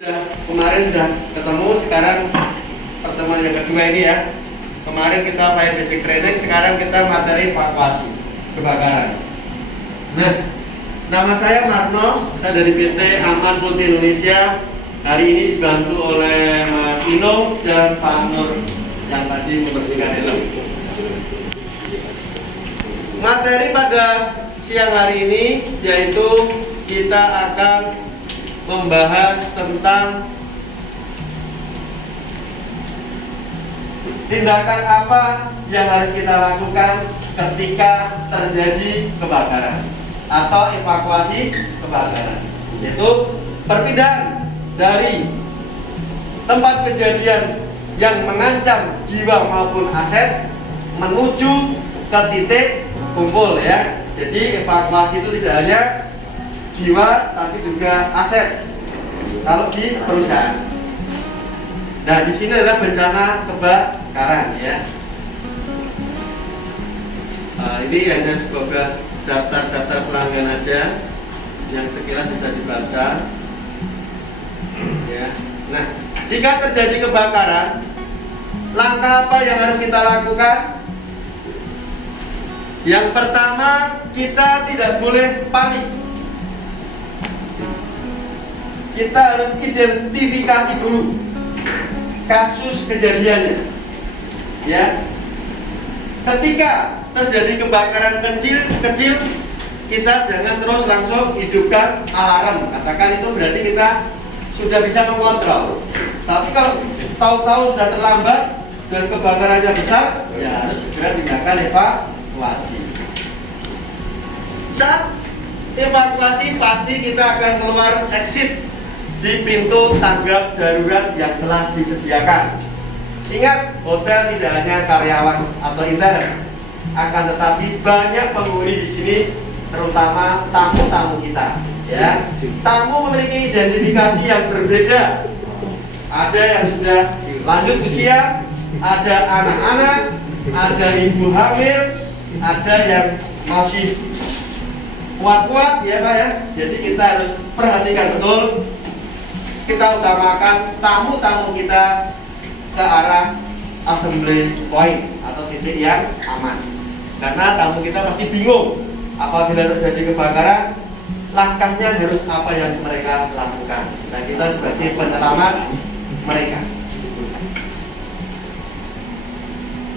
Kemarin sudah ketemu, sekarang pertemuan yang kedua ini ya. Kemarin kita fire basic training, sekarang kita materi evakuasi kebakaran. Nah, nama saya Marno, saya dari PT Aman Multi Indonesia. Hari ini dibantu oleh Mas Ino dan Pak Nur yang tadi membersihkan helm. Materi pada siang hari ini yaitu kita akan membahas tentang tindakan apa yang harus kita lakukan ketika terjadi kebakaran atau evakuasi kebakaran, yaitu perpindahan dari tempat kejadian yang mengancam jiwa maupun aset menuju ke titik kumpul ya. Jadi evakuasi itu tidak hanya jiwa tapi juga aset kalau di perusahaan. Nah, di sini adalah bencana kebakaran ya. Ini hanya sebuah daftar pelanggan aja yang sekiranya bisa dibaca ya. Nah, jika terjadi kebakaran, langkah apa yang harus kita lakukan? Yang pertama, kita tidak boleh panik. Kita harus identifikasi dulu kasus kejadiannya ya. Ketika terjadi kebakaran kecil, kita jangan terus langsung hidupkan alarm. Katakan itu berarti kita sudah bisa mengontrol. Tapi kalau tahu-tahu sudah terlambat dan kebakarannya besar, ya harus segera tindakan evakuasi. Saat evakuasi pasti kita akan keluar exit di pintu tanggap darurat yang telah disediakan. Ingat, hotel tidak hanya karyawan atau intern, akan tetapi banyak penghuni di sini, terutama tamu-tamu kita. Ya, tamu memiliki identifikasi yang berbeda. Ada yang sudah lanjut usia, ada anak-anak, ada ibu hamil, ada yang masih kuat-kuat ya Pak ya. Jadi kita harus perhatikan betul. Kita utamakan tamu-tamu kita ke arah assembly point atau titik yang aman. Karena tamu kita pasti bingung apabila terjadi kebakaran, langkahnya harus apa yang mereka lakukan. Nah, kita sebagai penyelamat mereka.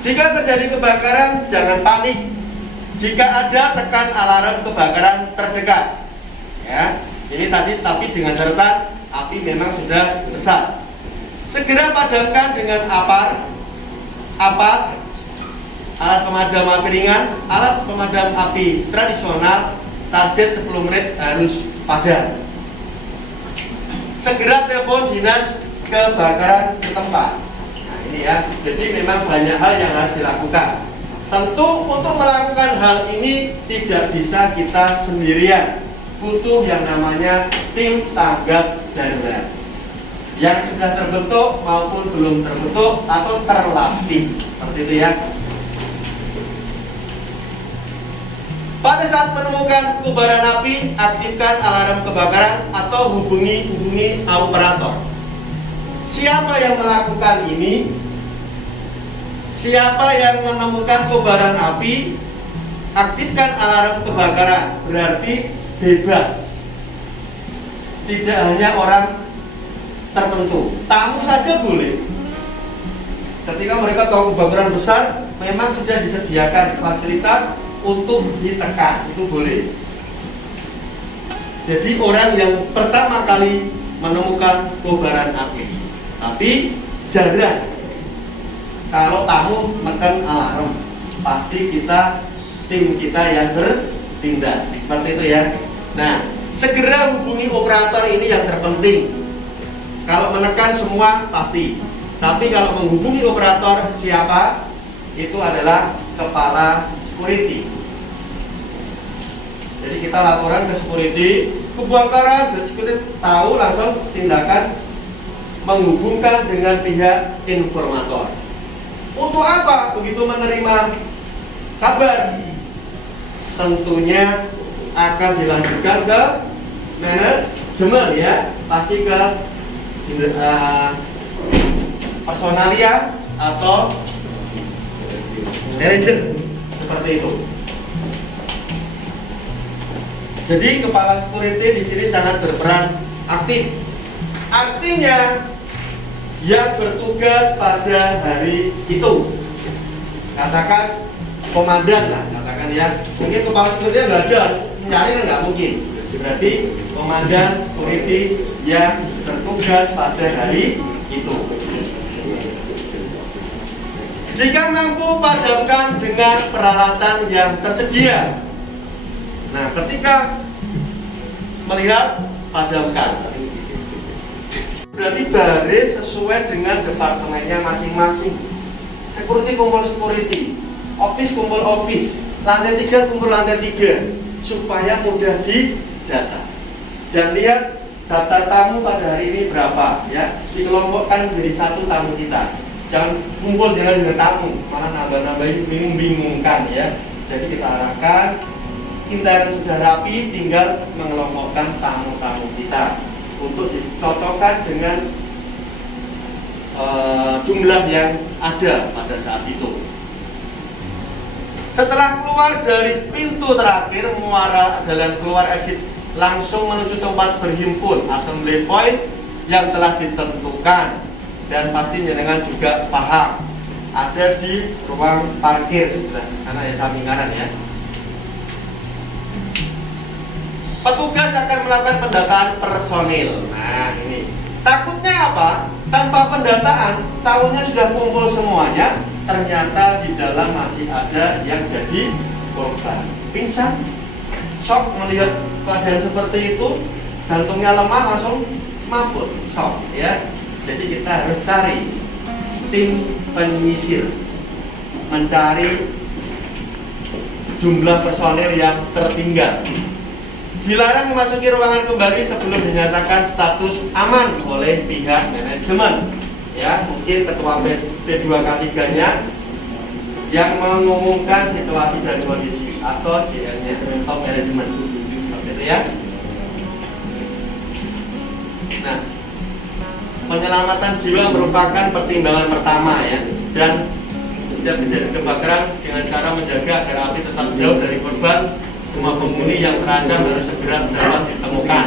Jika terjadi kebakaran, jangan panik. Jika ada, tekan alarm kebakaran terdekat. Ya, ini tadi tapi dengan catatan api memang sudah besar. Segera padamkan dengan alat pemadam api ringan, alat pemadam api tradisional. Target 10 menit harus padam. Segera telepon dinas kebakaran setempat. Nah, ini ya. Jadi memang banyak hal yang harus dilakukan. Tentu untuk melakukan hal ini tidak bisa kita sendirian. Butuh yang namanya tim tanggap darurat yang sudah terbentuk maupun belum terbentuk atau terlatih, seperti itu ya. Pada saat menemukan kobaran api, aktifkan alarm kebakaran atau hubungi operator. Siapa yang melakukan ini? Siapa yang menemukan kobaran api, aktifkan alarm kebakaran, berarti bebas. Tidak hanya orang tertentu, tamu saja boleh. Ketika mereka tahu kebakaran besar, memang sudah disediakan fasilitas untuk ditekan, itu boleh. Jadi orang yang pertama kali menemukan kobaran api, tapi jarang kalau tamu menekan alarm, pasti tim kita yang bertindak, seperti itu ya. Nah, segera hubungi operator, ini yang terpenting. Kalau menekan semua pasti, tapi kalau menghubungi operator siapa? Itu adalah kepala security. Jadi kita laporan ke security, kebakaran, dan security tahu langsung tindakan menghubungkan dengan pihak informator. Untuk apa? Begitu menerima kabar, tentunya akan dilanjutkan ke manajemen ya, pasti ke personalia atau manajer seperti itu. Jadi kepala security di sini sangat berperan aktif. Artinya yang bertugas pada hari itu, katakan komandan lah, katakan ya. Mungkin kepala security nggak ada, mencari kan nggak mungkin. Berarti komandan security yang bertugas pada hari itu. Jika mampu, padamkan dengan peralatan yang tersedia. Nah, ketika melihat, padamkan. Berarti baris sesuai dengan departemennya masing-masing. Security kumpul security, office kumpul office, lantai 3 kumpul lantai 3, supaya mudah didata. Dan lihat daftar tamu pada hari ini berapa, ya. Dikelompokkan menjadi satu tamu kita. Jangan kumpul dengan tamu, malah nambah-nambahin bingung-bingungkan, ya. Jadi kita arahkan, kita sudah rapi, tinggal mengelompokkan tamu-tamu kita untuk dicocokkan dengan jumlah yang ada pada saat itu. Setelah keluar dari pintu terakhir, muara jalan keluar exit, langsung menuju tempat berhimpun assembly point yang telah ditentukan. Dan pasti jenengan juga paham, ada di ruang parkir sebelah kanan ya, samping kanan ya. Petugas akan melakukan pendataan personil. Nah ini, takutnya apa? Tanpa pendataan, tahunya sudah kumpul semuanya, ternyata di dalam masih ada yang jadi korban. Pingsan, shock melihat keadaan seperti itu, jantungnya lemah, langsung mabuk, shock ya. Jadi kita harus cari tim penyisir, mencari jumlah personil yang tertinggal. Dilarang memasuki ruangan kembali sebelum dinyatakan status aman oleh pihak manajemen. Ya, mungkin ketua P2K3-nya yang mengumumkan situasi dan kondisi atau JL-nya, top manajemen. Seperti itu ya. Nah, penyelamatan jiwa merupakan pertimbangan pertama ya, dan setiap kejadian kebakaran dengan cara menjaga agar api tetap jauh dari korban. Semua penghuni yang terancam harus segera dapat ditemukan.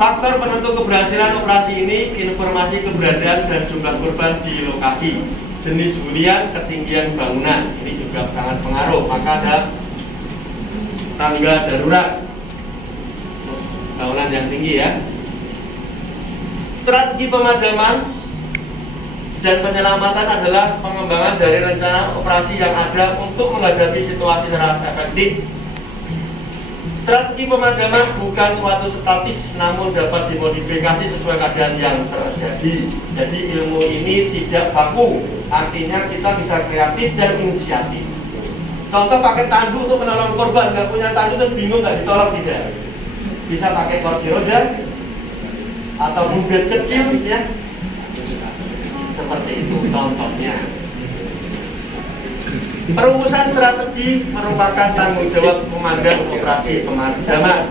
Faktor penentu keberhasilan operasi ini, informasi keberadaan dan jumlah korban di lokasi, jenis hunian, ketinggian bangunan, ini juga sangat pengaruh. Maka ada tangga darurat, bangunan yang tinggi ya. Strategi pemadaman dan penyelamatan adalah pengembangan dari rencana operasi yang ada untuk menghadapi situasi secara efektif. Strategi pemadaman bukan suatu statis, namun dapat dimodifikasi sesuai keadaan yang terjadi. Jadi ilmu ini tidak baku, artinya kita bisa kreatif dan inisiatif. Contoh pakai tandu untuk menolong korban, nggak punya tandu terus bingung nggak ditolong, tidak. Bisa pakai kursi roda ataupun bed kecil ya, seperti itu contohnya. Perumusan strategi merupakan tanggung jawab komandan operasi pemadaman.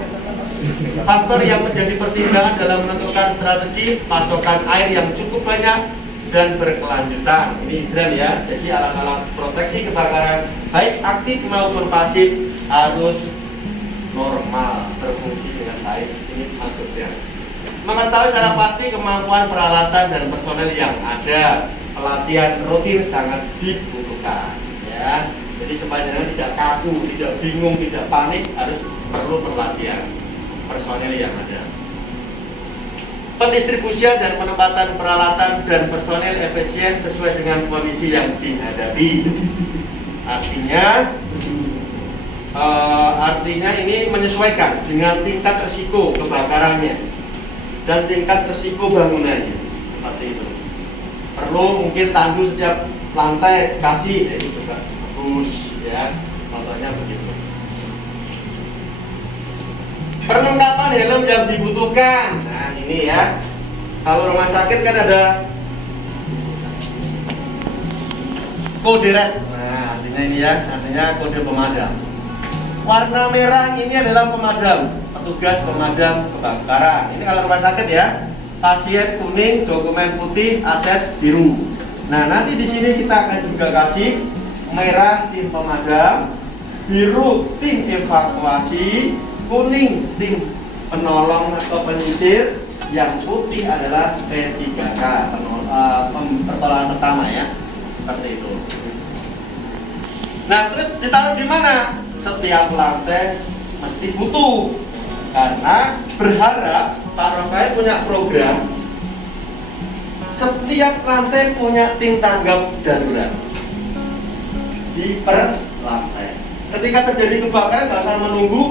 Faktor yang menjadi pertimbangan dalam menentukan strategi, pasokan air yang cukup banyak dan berkelanjutan. Ini hidran ya, jadi alat-alat proteksi kebakaran baik aktif maupun pasif harus normal, berfungsi dengan baik. Ini maksudnya. Mengetahui secara pasti kemampuan peralatan dan personel yang ada, pelatihan rutin sangat dibutuhkan. Ya, jadi supaya tidak kaku, tidak bingung, tidak panik, harus perlu pelatihan personel yang ada. Pendistribusian dan penempatan peralatan dan personel efisien sesuai dengan kondisi yang dihadapi. Artinya ini menyesuaikan dengan tingkat risiko kebakarannya dan tingkat risiko bangunannya, seperti itu. Perlu mungkin tandu setiap lantai kasih, itu juga bagus ya, contohnya begitu. Perlengkapan helm yang dibutuhkan. Nah ini ya, kalau rumah sakit kan ada kode red. Nah artinya ini ya, artinya kode pemadam. Warna merah ini adalah pemadam, petugas pemadam kebakaran. Ini kalau rumah sakit ya. pasien kuning, dokumen putih, aset biru. Nah, nanti di sini kita akan juga kasih merah tim pemadam, biru tim evakuasi, kuning tim penolong atau penyisir, yang putih adalah P3K, pertolongan pertama ya, seperti itu. Nah, terus ditaruh di mana? Setiap lantai mesti butuh, karena berharap Pak Rafael punya program setiap lantai punya tim tanggap darurat di per lantai. Ketika terjadi kebakaran nggak usah menunggu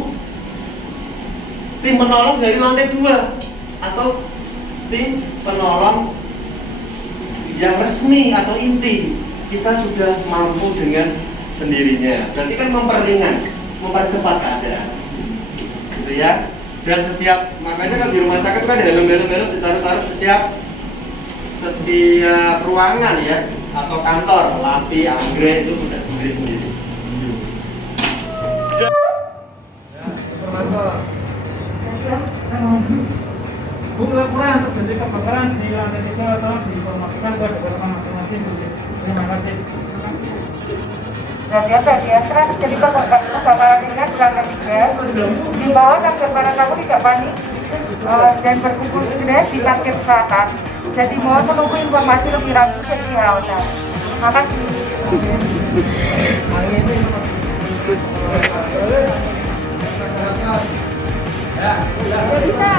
tim penolong dari lantai 2 atau tim penolong yang resmi atau inti, kita sudah mampu dengan sendirinya. Berarti kan mempercepat keadaan, gitu ya. Dan setiap, makanya kan di rumah sakit kan ada helm-helm ditaruh setiap ruangan ya, atau kantor, latih, anggrek itu tidak sendiri-sendiri. Bu, laporan terjadi kebakaran di lantai 3, tolong diinformasikan ke departemen masing-masing. Terima kasih. Nah, biasa terjadi kebakaran ringan di lantai 3. Di bawah agar para tamu tidak panik dan berkumpul segera di parkir selatan. Jadi mohon menunggu informasi lebih lanjut dari pihak hotel. Terima kasih. Bisa.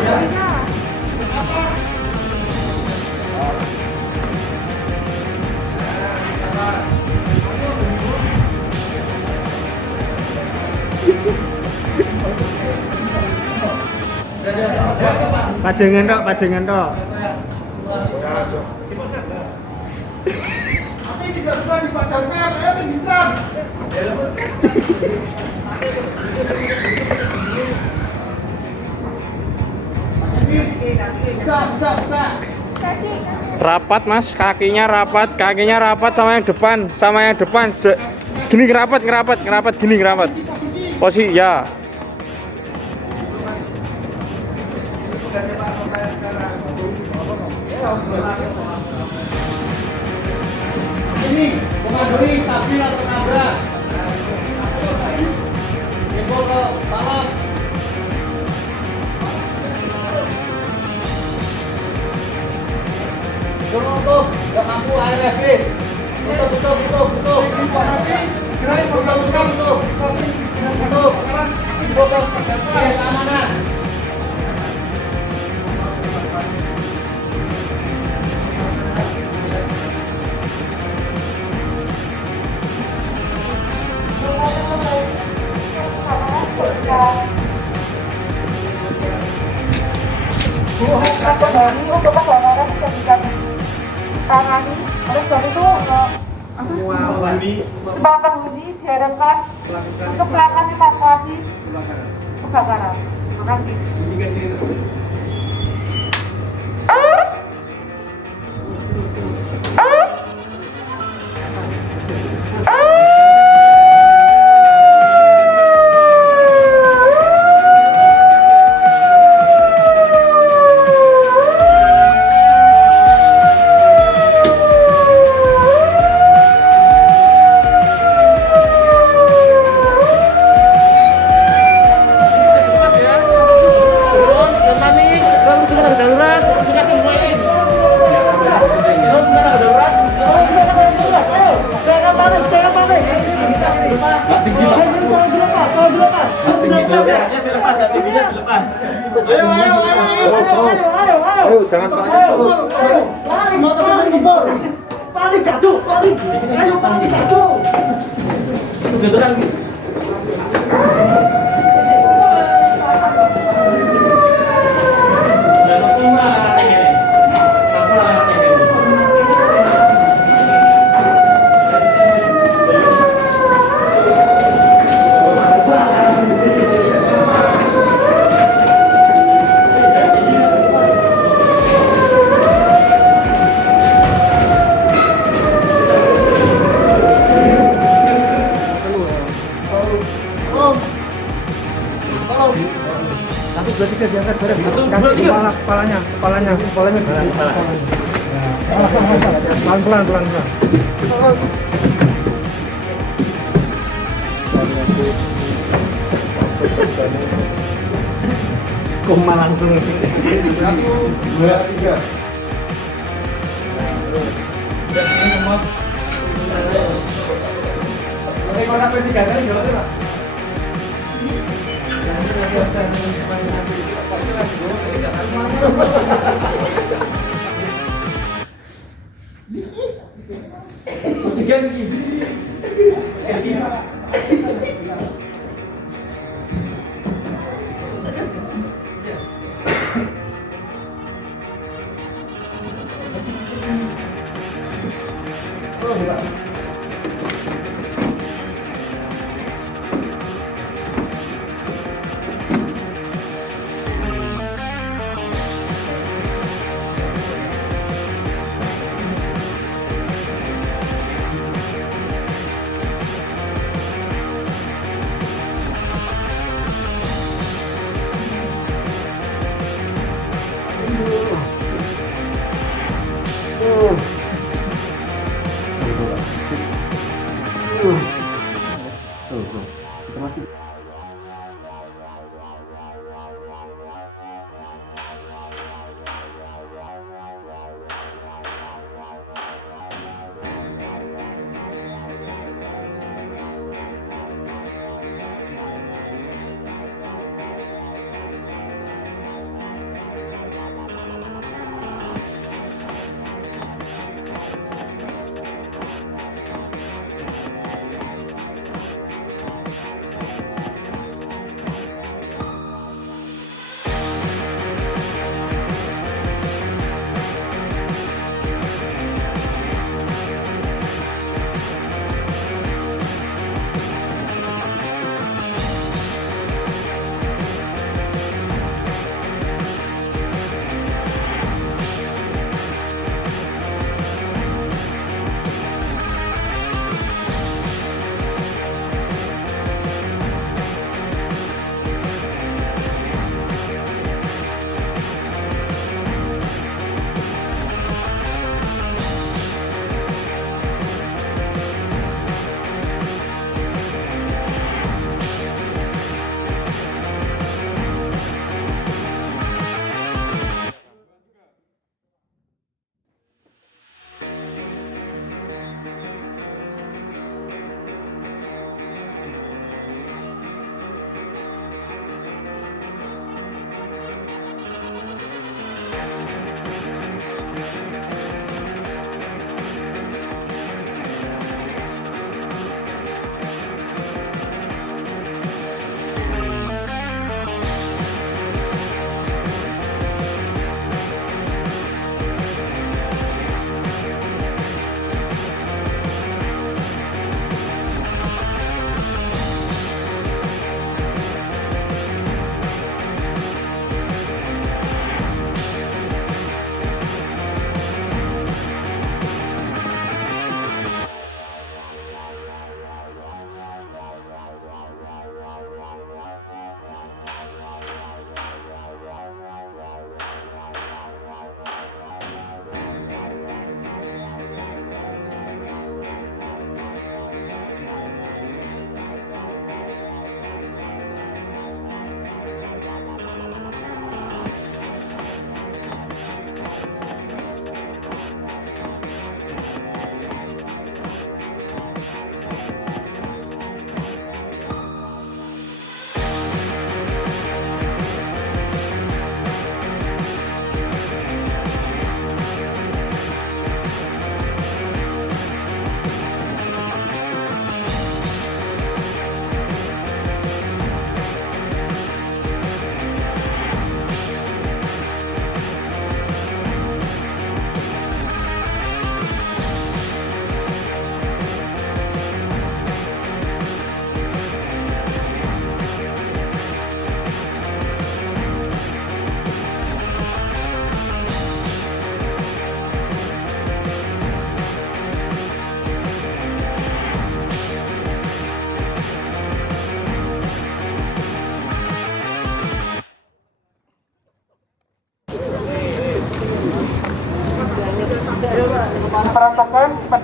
Pajangan tok. Tapi tidak bisa dipadamkan, ayo pinggirkan. Rapat mas, kakinya rapat sama yang depan, gini ngerapat gini ngerapat. Posisi ya. Ini, mengadui stabil atau nabrak. Info ke balap. Tutup, gak mampu ARFB. Tutup. Keamanan. Untuk kebenaran bisa ditangani. Terus dari itu semua penghuni diharapkan untuk melakukan evakuasi kebakaran. Terima kasih. Ayo, jangan panik. Semua kita kebor. Paling gaduh. Ayo paling gaduh. Satu, dua, tiga diangkat bareng. Kaki kepalanya bareng. Pelan-pelan. Koma langsung. 1, 2, 3. Rekor sampai 3 kali jawab Pak.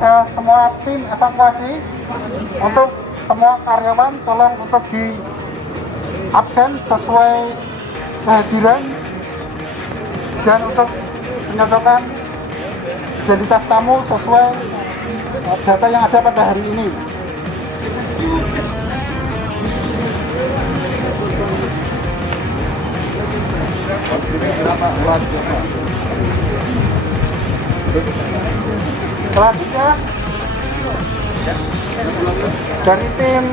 kepada semua tim evakuasi untuk semua karyawan tolong untuk di absen sesuai kehadiran dan untuk menyocokan identitas tamu sesuai data yang ada pada hari ini. Selanjutnya dari tim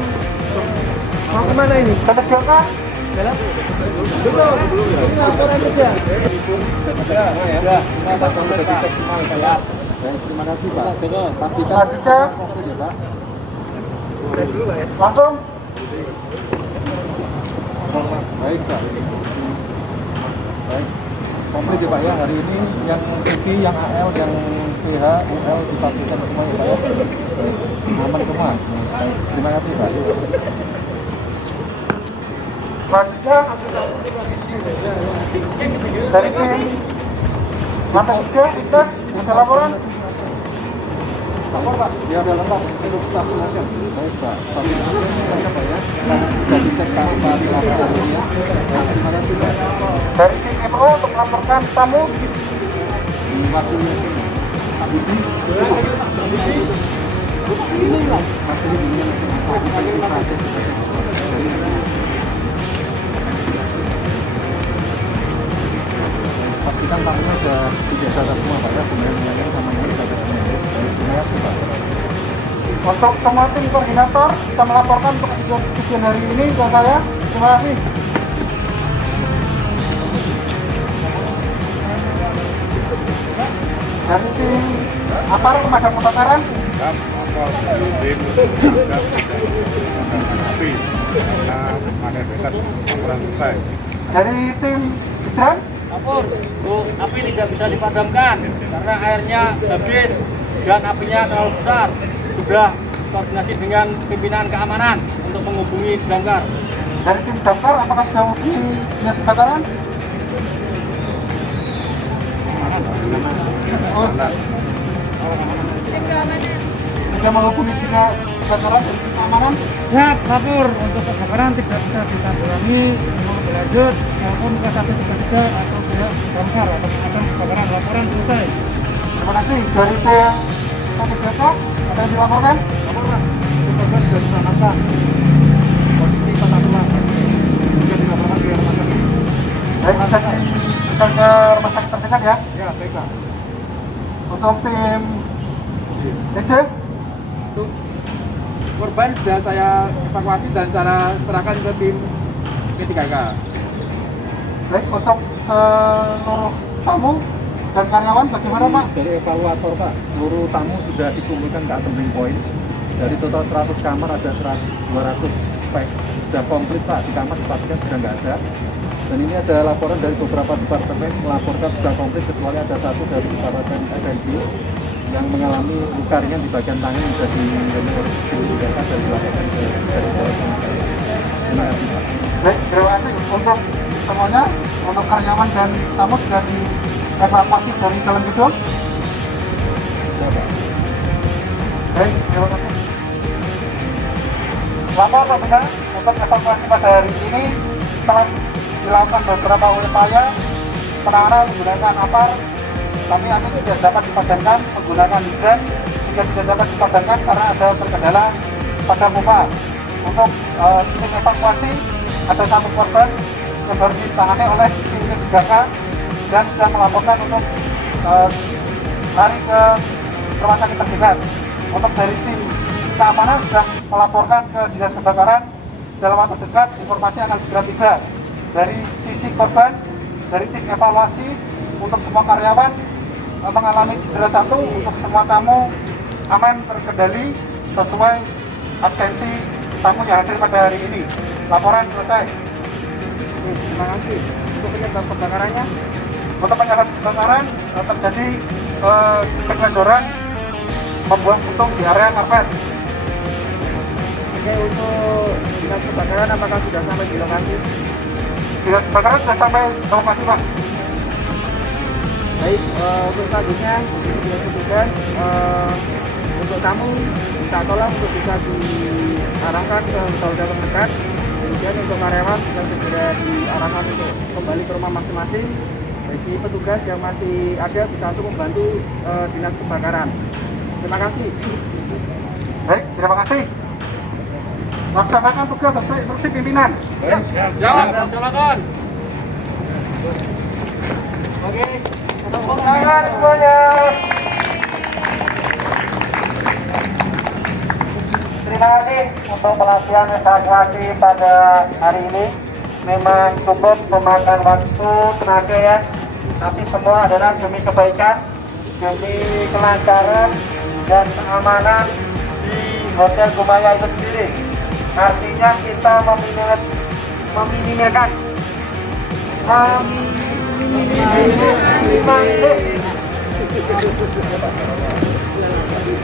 mau kemana ini? Tetap Joka? Terima kasih Pak. Pastikan langsung. Baik Pak. Baik. Komplit ya Pak ya, hari ini yang PP, yang AL, yang PH, UL dipastikan semua ya Pak ya. Aman semua. Baik. Terima kasih Pak. Selanjutnya dari tim lantai 3 kita ada laporan. Lapor Pak, ya ada lengkap untuk staf penasihat. Baik Pak, staf penasihat Pak ya. Sudah dicek kapan laporannya. Terima kasih Pak. Dari tim MO untuk melaporkan tamu. Waktunya pastikan tamunya sudah dijaga semua Pak ya, kemudian sama ini sudah semuanya. Terima kasih Pak. Untuk semua tim koordinator kita melaporkan untuk kejadian hari ini ke saya. Terima kasih. Dari tim aparat pemadam kebakaran. Dari tim Hidran. Lapor, Bu, api tidak bisa dipadamkan karena airnya habis dan apinya terlalu besar. Sudah koordinasi dengan pimpinan keamanan untuk menghubungi damkar. Dari tim damkar, apakah sudah menghubungi dinas kebakaran? Oh. Sudah menghubungi dinas kebakaran dan keamanan? Siap, lapor untuk kebakaran tidak bisa ditanggulangi lebih lanjut maupun ke 133 atau pihak damkar atau pemadam kebakaran. Laporan selesai. Terima kasih. Dari tim Satu Desa, ada yang dilaporkan? Laporan, korban sudah diselamatkan. Kondisi patah tulang. Sudah dilaporkan ke rumah sakit. Baik, kita ke rumah sakit terdekat ya. Ya, baik Pak. Untuk tim DC, Korban sudah saya evakuasi dan cara serahkan ke tim P3K. baik, untuk seluruh tamu dan karyawan bagaimana Pak? Dari evaluator Pak, seluruh tamu sudah dikumpulkan ke assembling point. Dari total 100 kamar ada 200 space sudah komplit Pak, di kamar dipastikan sudah nggak ada. Dan ini ada laporan dari beberapa departemen melaporkan sudah komplit kecuali ada satu dari departemen FNB yang mengalami luka ringan di bagian tangan yang sudah dilakukan dan dilaporkan dari Terima kasih Pak. Baik, terima kasih untuk semuanya. Untuk karyawan dan tamu sudah dievakuasi dari dalam gedung. Ya, Pak. Baik, terima kasih. Lapor tentunya untuk evakuasi pada hari ini telah dilakukan beberapa upaya penanganan menggunakan apar, tapi api tidak dapat dipadamkan menggunakan hidran, juga tidak dapat dipadamkan karena ada terkendala pada pipa. Untuk tim evakuasi ada satu korban yang baru ditangani oleh tim P3K dan sudah melaporkan untuk lari ke rumah sakit terdekat. Untuk dari tim keamanan sudah melaporkan ke dinas kebakaran dalam waktu dekat informasi akan segera tiba. Dari sisi korban, dari tim evaluasi untuk semua karyawan mengalami cedera satu, untuk semua tamu aman terkendali sesuai absensi tamu yang hadir pada hari ini. Laporan selesai. Terima kasih. Untuk penyebab kebakarannya, untuk penyebab kebakaran terjadi penyandoran membuang putung di area karpet. Oke, untuk dinas kebakaran apakah sudah sampai di lokasi? Dinas kebakaran sudah sampai di lokasi Pak. Baik, untuk selanjutnya kita sebutkan untuk tamu minta tolong untuk bisa diarahkan ke hotel terdekat. Kemudian untuk karyawan yang segera diarahkan untuk kembali ke rumah masing-masing. Bagi petugas yang masih ada bisa untuk membantu dinas kebakaran. Terima kasih. Baik, terima kasih. Laksanakan tugas sesuai instruksi pimpinan. Jalan, silakan. Oke, tepuk tangan semuanya. Terima kasih untuk pelatihan evakuasi pada hari ini. Memang cukup memakan waktu, tenaga ya, tapi semua adalah demi kebaikan, demi kelancaran dan keamanan di Hotel Gumaya itu sendiri. Artinya kita meminimalisir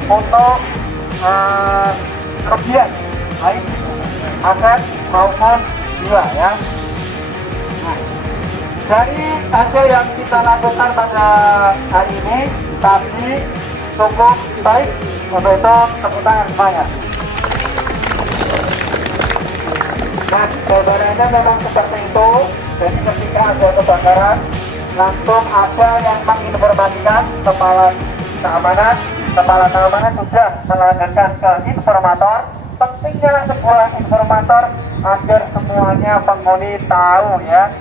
untuk kerugian baik aset maupun jiwa ya. Nah, dari hasil yang kita lakukan pada hari ini tadi cukup baik, untuk itu tepuk tangan semuanya. Nah, gambarannya memang seperti itu. Jadi ketika ada kebakaran, langsung ada yang menginformasikan kepala keamanan sudah melanjutkan ke informator. Pentingnya sebuah informator agar semuanya penghuni tahu ya